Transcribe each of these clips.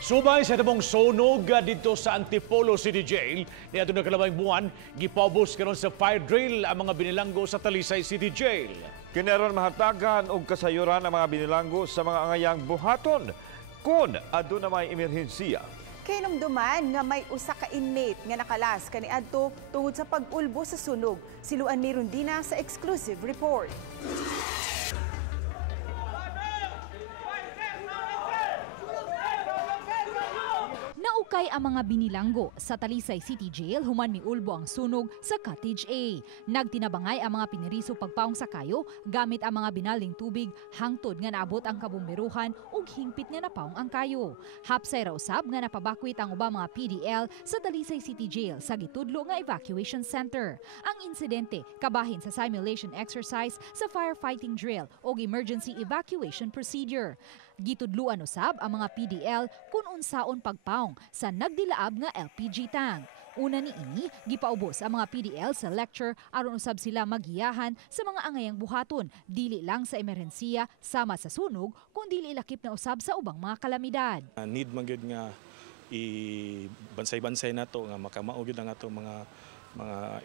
Subay sa tabong sunog dito sa Antipolo City Jail, niadto na kalabang buwan, gipaubos karon sa fire drill ang mga binilanggo sa Talisay City Jail. Kineron mahatagan og kasayuran ang mga binilanggo sa mga angayang buhaton kun aduna may emerhensya. Kinumduman nga may usa ka inmate nga nakalas kaniadto tungod sa pag-ulbo sa sunog. Siluan ni Rondina sa exclusive report. Naukay ang mga binilanggo sa Talisay City Jail human miulbo ang sunog sa Cottage A. Nagtinabangay ang mga Piniriso pagpaong sa kayo gamit ang mga binaling tubig hangtod nga naabot ang kabumberuhan ug hingpit nga napaong ang kayo. Hapsay ra usab nga napabakwit ang ubang mga PDL sa Talisay City Jail sa gitudlo nga evacuation center. Ang insidente kabahin sa simulation exercise sa firefighting drill ug emergency evacuation procedure. Gitudluan usab ang mga PDL kung unsaon pagpaong sa nagdilaab nga LPG tank. Una niini, gipaubos ang mga PDL sa lecture aron usab sila magiyahan sa mga angayang buhaton, dili lang sa emerhensya sama sa sunog, kundi ilakip na usab sa ubang mga kalamidad. Need man gyud nga i-bansay-bansay nato nga makamaugid ang ato mga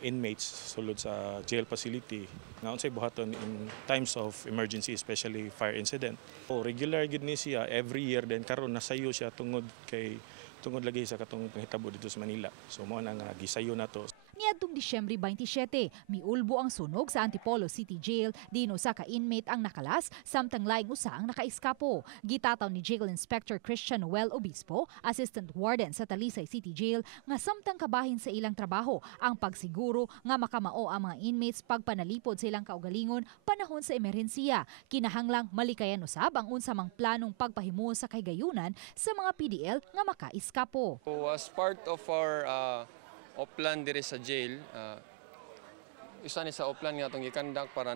inmates sulod sa jail facility nga unsay buhaton in times of emergency, especially fire incident. Regular gid ni siya every year, then karon nasayo siya tungod lagi sa katong panghitabo dito sa Manila. So mao na nga gisayo nato. Niadtong Disyembre 27, miulbo ang sunog sa Antipolo City Jail, dino sa ka-inmate ang nakalas, samtang laing usa ang nakaiskapo. Gitataw ni Jail Inspector Christian Noel Obispo, Assistant Warden sa Talisay City Jail, nga samtang kabahin sa ilang trabaho ang pagsiguro nga makamao ang mga inmates pagpanalipod sa ilang kaugalingon panahon sa emerhensya. Kinahanglang malikayan usab ang unsa mang planong pagpahimulos sa kahigayunan sa mga PDL nga makaiskapo. So, as part of our oplan diri sa jail, isa ni sa oplan nga itong ikandak para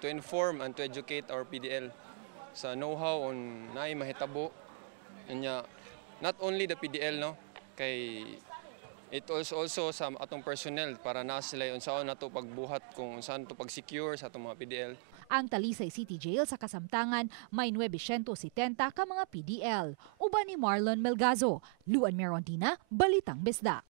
to inform and to educate our PDL sa know-how on naay mahitabo. Not only the PDL, no, kay it also sa atong personnel para na sila unsaon nato pagbuhat kung saan to pag-secure sa atong mga PDL. Ang Talisay City Jail sa kasamtangan may 970 ka mga PDL. Uban ni Marlon Melgazo, Luan Merondina, Balitang Bisdak.